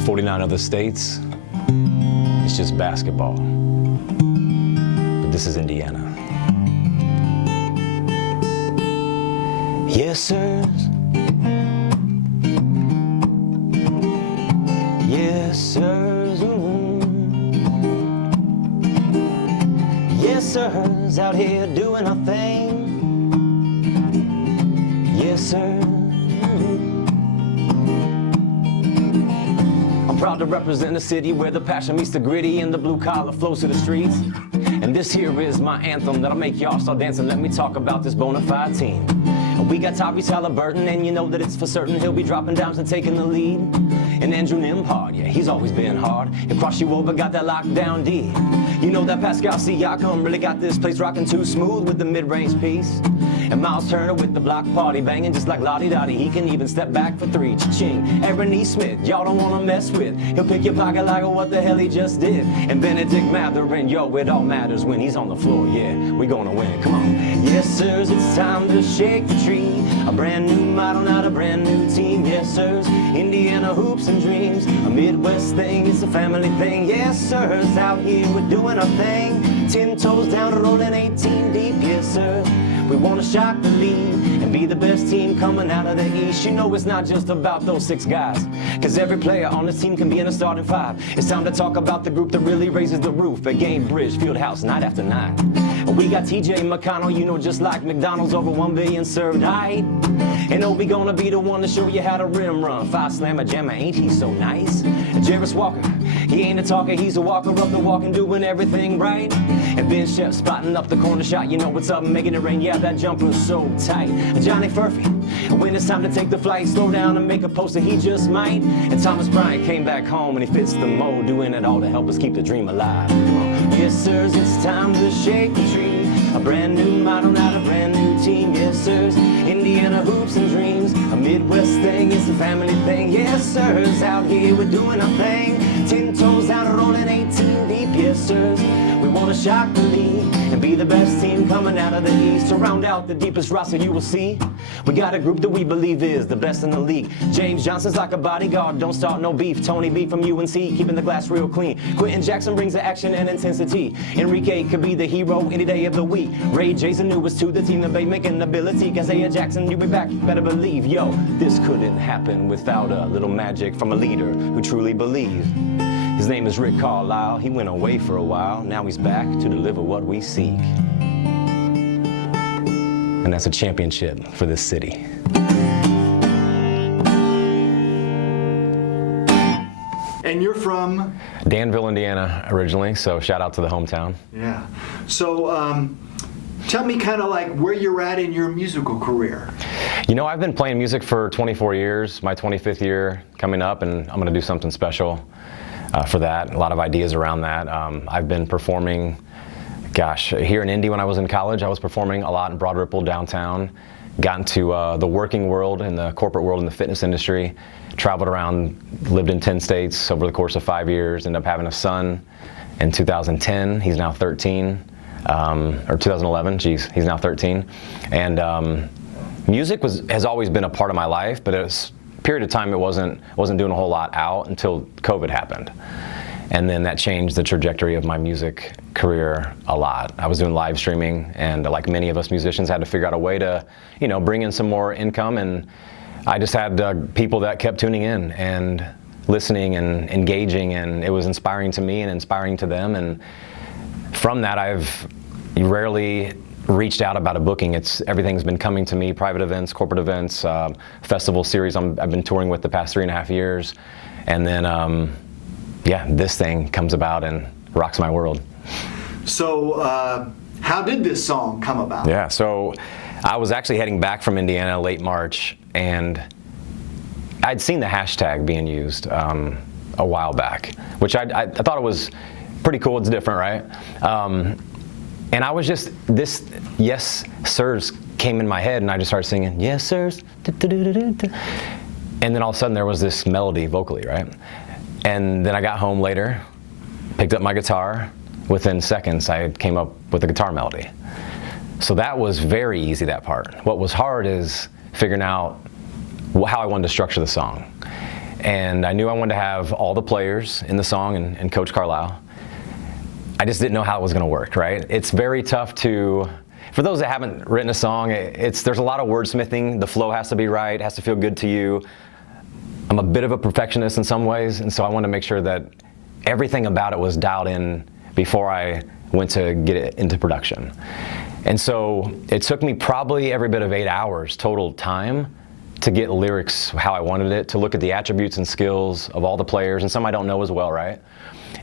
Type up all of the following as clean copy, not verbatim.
49 other states, it's just basketball. But this is Indiana. Yes, sirs. Yes, sirs. Yes, sirs, out here doing our thing. Yes, sir. I'm proud to represent a city where the passion meets the gritty and the blue collar flows to the streets. And this here is my anthem that'll make y'all start dancing. Let me talk about this bona fide team. We got Tyrese Halliburton, and you know that it's for certain he'll be dropping dimes and taking the lead. And Andrew Nembhard, yeah, he's always been hard. And cross you over, got that lockdown D. You know that Pascal Siakam really got this place rocking too smooth with the mid-range piece. And Miles Turner with the block party banging just like Lottie Dottie. He can even step back for three. Cha-ching. Aaron E. Smith, y'all don't wanna mess with. He'll pick your pocket like what the hell he just did. And Benedict Mathurin, yo, it all matters when he's on the floor. Yeah, we gonna win. Come on. Yes, sirs, it's time to shake the tree. A brand new model, not a brand new team. Yes, sirs, Indiana hoops and dreams. A Midwest thing, it's a family thing. Yes, sirs, out here we're doing our thing. 10 toes down, rolling 18 deep. Yes, sir. We want to shock the lead and be the best team coming out of the East. You know it's not just about those 6 guys, cause every player on this team can be in a starting 5. It's time to talk about the group that really raises the roof at Gainbridge Fieldhouse night after night. We got TJ McConnell, you know, just like McDonald's, over 1 billion served height. And Obi gonna be the one to show you how to rim run. 5 slammer jammer, ain't he so nice? And Jarvis Walker, he ain't a talker, he's a walker up the walk and doing everything right. And Ben Chef spotting up the corner shot, you know what's up, making it rain, yeah, that jumper's so tight. Johnny Furphy, when it's time to take the flight, slow down and make a poster, he just might. And Thomas Bryant came back home and he fits the mold, doing it all to help us keep the dream alive. Yes, sirs, it's time to shake the tree. A brand new model, not a brand new team. Yes, sirs, Indiana hoops and dreams. A Midwest thing, it's a family thing. Yes, sirs, out here we're doing our thing. 10 toes down, rolling 18 deep. Yes, sirs, we want to shock the league and be the best team coming out of the East. To round out the deepest roster you will see, we got a group that we believe is the best in the league. James Johnson's like a bodyguard, don't start no beef. Tony B from UNC, keeping the glass real clean. Quentin Jackson brings the action and intensity. Enrique could be the hero any day of the week. Ray Jason newest to the team, that they make an ability. Isaiah Jackson, you be back, better believe. Yo, this couldn't happen without a little magic from a leader who truly believed. His name is Rick Carlisle. He went away for a while. Now he's back to deliver what we seek. And that's a championship for this city. And you're from? Danville, Indiana, originally, so shout out to the hometown. Yeah. So tell me kind of like where you're at in your musical career. You know, I've been playing music for 24 years, my 25th year coming up, and I'm going to do something special for that. A lot of ideas around that. I've been performing, gosh, here in Indy when I was in college, I was performing a lot in Broad Ripple downtown. Got into the working world and the corporate world in the fitness industry. Traveled around, lived in 10 states over the course of 5 years. Ended up having a son in 2010. He's now 13. Or 2011, geez, he's now 13. And music has always been a part of my life, but it was a period of time it wasn't doing a whole lot out until COVID happened. And then that changed the trajectory of my music career a lot. I was doing live streaming, and like many of us musicians had to figure out a way to, you know, bring in some more income. And I just had people that kept tuning in and listening and engaging, and it was inspiring to me and inspiring to them. And from that, I've rarely reached out about a booking. Everything's been coming to me, private events, corporate events, festival series I've been touring with the past 3.5 years. And then, yeah, this thing comes about and rocks my world. So how did this song come about? Yeah, so I was actually heading back from Indiana late March, and I'd seen the hashtag being used a while back, which I thought it was pretty cool. It's different, right? And I was just, this Yes Sirs came in my head, and I just started singing, Yes Sirs, and then all of a sudden there was this melody vocally, right? And then I got home later, picked up my guitar. Within seconds, I came up with a guitar melody. So that was very easy, that part. What was hard is figuring out how I wanted to structure the song. and I knew I wanted to have all the players in the song and Coach Carlisle. I just didn't know how it was going to work, right? It's very tough to, for those that haven't written a song, there's a lot of wordsmithing. The flow has to be right, it has to feel good to you. I'm a bit of a perfectionist in some ways, and so I wanted to make sure that everything about it was dialed in before I went to get it into production. And so it took me probably every bit of 8 hours total time to get lyrics how I wanted it, to look at the attributes and skills of all the players, and some I don't know as well, right?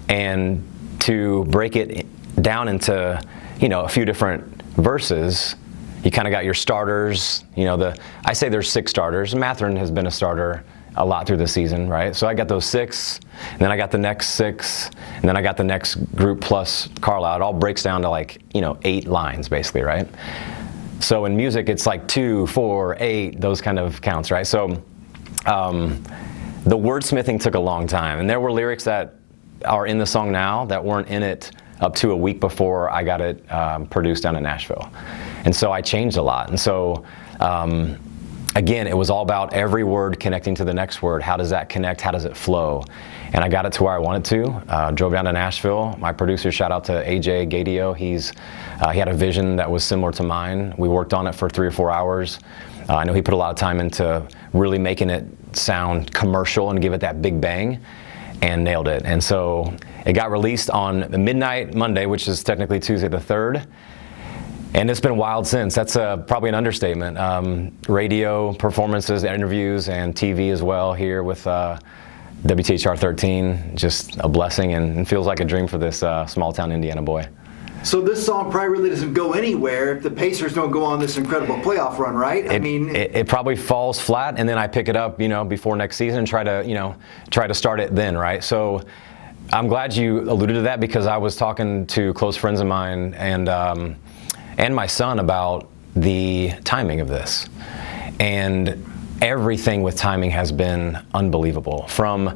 And to break it down into, a few different verses. You kind of got your starters, I say there's 6 starters. Matherin has been a starter a lot through the season, right? So I got those 6, and then I got the next 6, and then I got the next group plus Carlisle. It all breaks down to 8 lines basically, right? So in music, it's 2, 4, 8, those kind of counts, right? So the wordsmithing took a long time, and there were lyrics that are in the song now that weren't in it up to a week before I got it produced down in Nashville. And so I changed a lot. And so again, it was all about every word connecting to the next word. How does that connect? How does it flow? And I got it to where I wanted to. Drove down to Nashville. My producer, shout out to AJ Gadio. He had a vision that was similar to mine. We worked on it for 3 or 4 hours. I know he put a lot of time into really making it sound commercial and give it that big bang, and nailed it. And so it got released on midnight Monday, which is technically Tuesday the 3rd. And it's been wild since. That's probably an understatement. Radio performances, interviews, and TV as well here with WTHR 13. Just a blessing, and feels like a dream for this small town Indiana boy. So this song probably really doesn't go anywhere if the Pacers don't go on this incredible playoff run, right? It probably falls flat, and then I pick it up, before next season and try to start it then, right? So I'm glad you alluded to that, because I was talking to close friends of mine and my son about the timing of this. And everything with timing has been unbelievable. From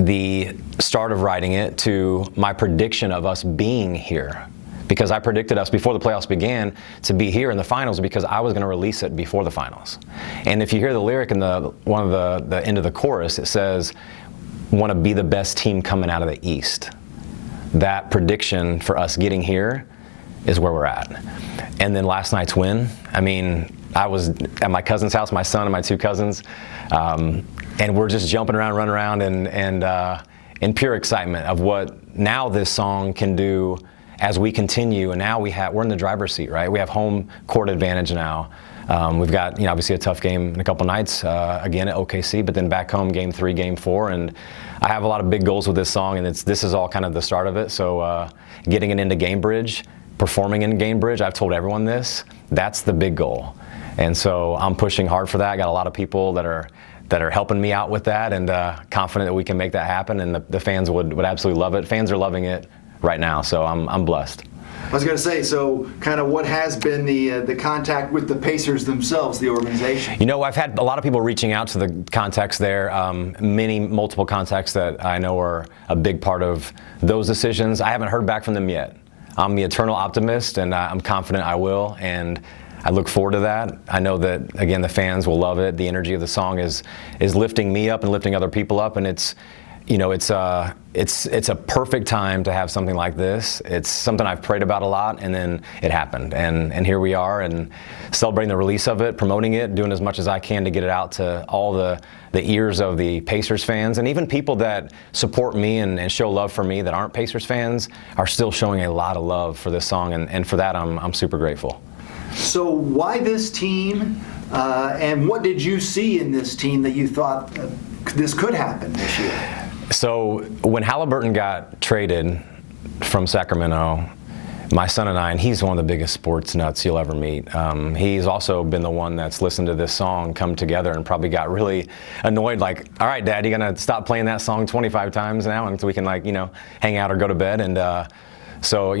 the start of writing it to my prediction of us being here. Because I predicted us before the playoffs began to be here in the finals, because I was going to release it before the finals. And if you hear the lyric in one of the end of the chorus, it says, "Want to be the best team coming out of the East." That prediction for us getting here is where we're at. And then last night's win, I was at my cousin's house, my son and my 2 cousins, and we're just jumping around, running around, and in pure excitement of what now this song can do as we continue. And now we're in the driver's seat, right? We have home court advantage now. We've got, obviously a tough game in a couple nights, again at OKC, but then back home, game 3, game 4, and I have a lot of big goals with this song, and this is all kind of the start of it. So getting it into Gamebridge, performing in Gamebridge, I've told everyone this, that's the big goal. And so I'm pushing hard for that. I got a lot of people that are helping me out with that, and confident that we can make that happen, and the fans would absolutely love it. Fans are loving it right now, so I'm blessed. I was going to say, so kind of what has been the contact with the Pacers themselves, the organization? I've had a lot of people reaching out to the contacts there, multiple contacts that I know are a big part of those decisions. I haven't heard back from them yet. I'm the eternal optimist, and I'm confident I will, and I look forward to that. I know that, again, the fans will love it. The energy of the song is lifting me up and lifting other people up, and it's a perfect time to have something like this. It's something I've prayed about a lot, and then it happened, and here we are, and celebrating the release of it, promoting it, doing as much as I can to get it out to all the ears of the Pacers fans, and even people that support me and show love for me that aren't Pacers fans are still showing a lot of love for this song, and for that I'm super grateful. So why this team, and what did you see in this team that you thought this could happen this year? So when Halliburton got traded from Sacramento, my son and I, and he's one of the biggest sports nuts you'll ever meet. He's also been the one that's listened to this song come together and probably got really annoyed, like, all right, Dad, you gonna stop playing that song 25 times now until we can, hang out or go to bed? And so,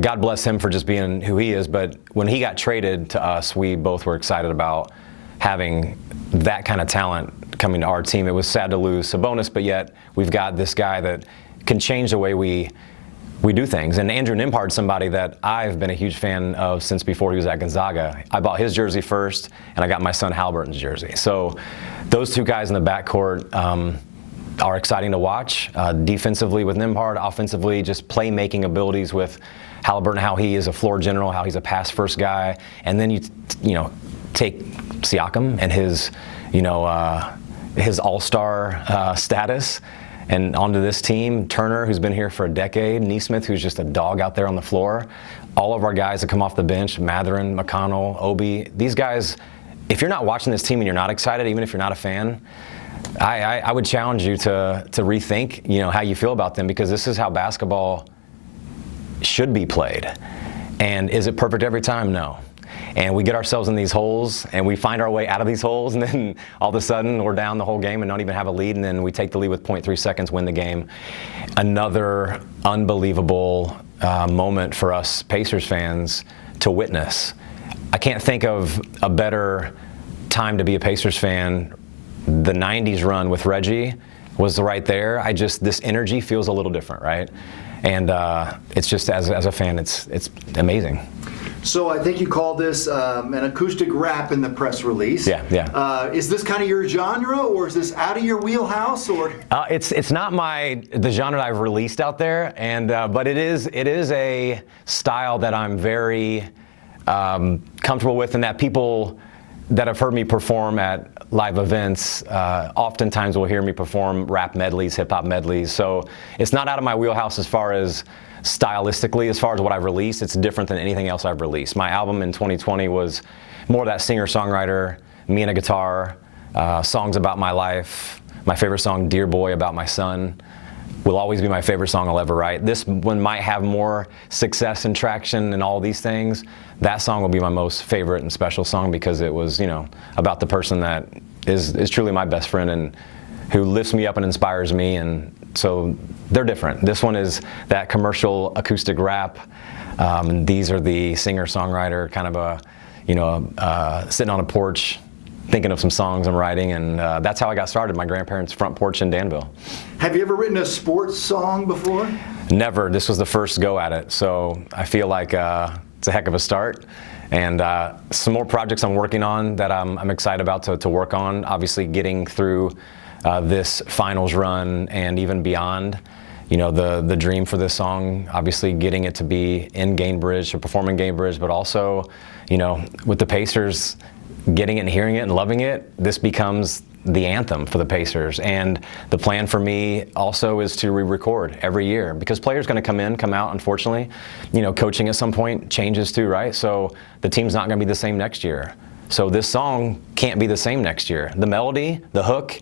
God bless him for just being who he is. But when he got traded to us, we both were excited about having that kind of talent coming to our team. It was sad to lose Sabonis, but yet we've got this guy that can change the way we we do things. And Andrew Nembhard's somebody that I've been a huge fan of since before he was at Gonzaga. I bought his jersey first, and I got my son Halliburton's jersey. So those two guys in the backcourt are exciting to watch. Defensively with Nembhard, offensively just playmaking abilities with Halliburton, how he is a floor general, how he's a pass-first guy. And then you take Siakam and his all-star status, and onto this team, Turner, who's been here for a decade, Neesmith, who's just a dog out there on the floor, all of our guys that come off the bench, Matherin, McConnell, Obi, these guys, if you're not watching this team and you're not excited, even if you're not a fan, I would challenge you to rethink, how you feel about them, because this is how basketball should be played. And is it perfect every time? No. And we get ourselves in these holes, and we find our way out of these holes, and then all of a sudden we're down the whole game and don't even have a lead, and then we take the lead with 0.3 seconds, win the game. Another unbelievable moment for us Pacers fans to witness. I can't think of a better time to be a Pacers fan. The 90s run with Reggie was right there. This energy feels a little different, right? And it's just, as a fan, it's amazing. So I think you called this an acoustic rap in the press release. Yeah. Is this kind of your genre, or is this out of your wheelhouse, or? It's not the genre that I've released out there, and but it is a style that I'm very comfortable with, and that people that have heard me perform at live events oftentimes will hear me perform rap medleys, hip hop medleys. So it's not out of my wheelhouse as far as stylistically, as far as what I've released. It's different than anything else I've released. My album in 2020 was more that singer-songwriter, me and a guitar, songs about my life. My favorite song, Dear Boy, about my son, will always be my favorite song I'll ever write. This one might have more success and traction and all these things. That song will be my most favorite and special song, because it was, about the person that is truly my best friend and who lifts me up and inspires me. And so they're different. This one is that commercial acoustic rap. These are the singer-songwriter, kind of sitting on a porch thinking of some songs I'm writing, and that's how I got started, my grandparents' front porch in Danville. Have you ever written a sports song before? Never. This was the first go at it, so I feel like it's a heck of a start. And some more projects I'm working on that I'm excited about to work on, obviously getting through this finals run and even beyond. The dream for this song, obviously getting it to be in Gainbridge, or perform in Gainbridge, but also, with the Pacers, getting it and hearing it and loving it, this becomes the anthem for the Pacers. And the plan for me also is to re-record every year, because players going to come out, unfortunately. Coaching at some point changes too, right? So the team's not going to be the same next year. So this song can't be the same next year. The melody, the hook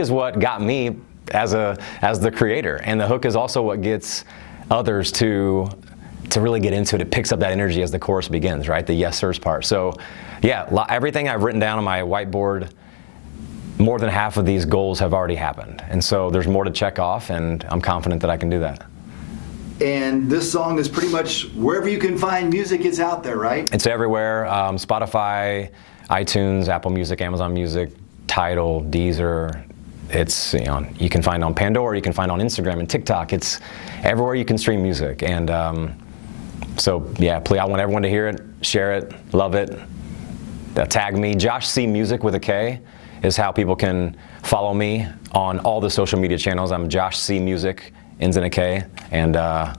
is what got me as the creator, and the hook is also what gets others to really get into it. It picks up that energy as the chorus begins, right? The Yes Sirs part. So yeah, everything I've written down on my whiteboard, more than half of these goals have already happened. And so there's more to check off, and I'm confident that I can do that. And this song is pretty much wherever you can find music, it's out there, right? It's everywhere. Spotify, iTunes, Apple Music, Amazon Music, Tidal, Deezer. It's, you can find on Pandora, you can find on Instagram and TikTok. It's everywhere you can stream music. And so yeah, please, I want everyone to hear it, share it, love it. Tag me. Josh C Music with a K is how people can follow me on all the social media channels. I'm Josh C Music, ends in a K. And yeah,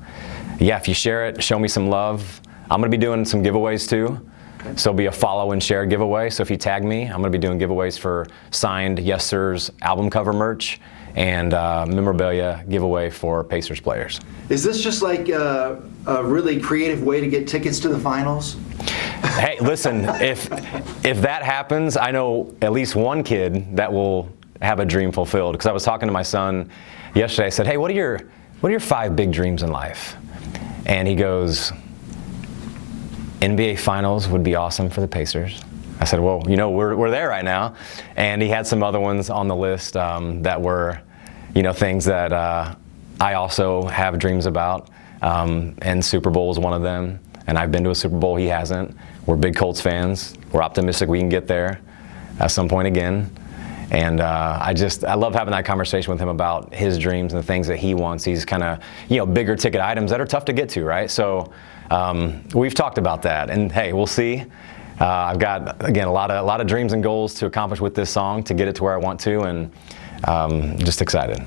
if you share it, show me some love. I'm going to be doing some giveaways too. Okay. So it'll be a follow and share giveaway. So if you tag me, I'm going to be doing giveaways for signed Yes Sirs album cover merch and memorabilia giveaway for Pacers players. Is this just like a really creative way to get tickets to the finals? Hey, listen, if that happens, I know at least one kid that will have a dream fulfilled. Because I was talking to my son yesterday. I said, hey, what are your 5 big dreams in life? And he goes, NBA Finals would be awesome for the Pacers. I said, well, we're there right now. And he had some other ones on the list that were, things that I also have dreams about. And Super Bowl is one of them. And I've been to a Super Bowl, he hasn't. We're big Colts fans. We're optimistic we can get there at some point again. And I love having that conversation with him about his dreams and the things that he wants. These kind of, bigger ticket items that are tough to get to, right? So we've talked about that, and hey, we'll see. I've got, again, a lot of dreams and goals to accomplish with this song to get it to where I want to, and just excited.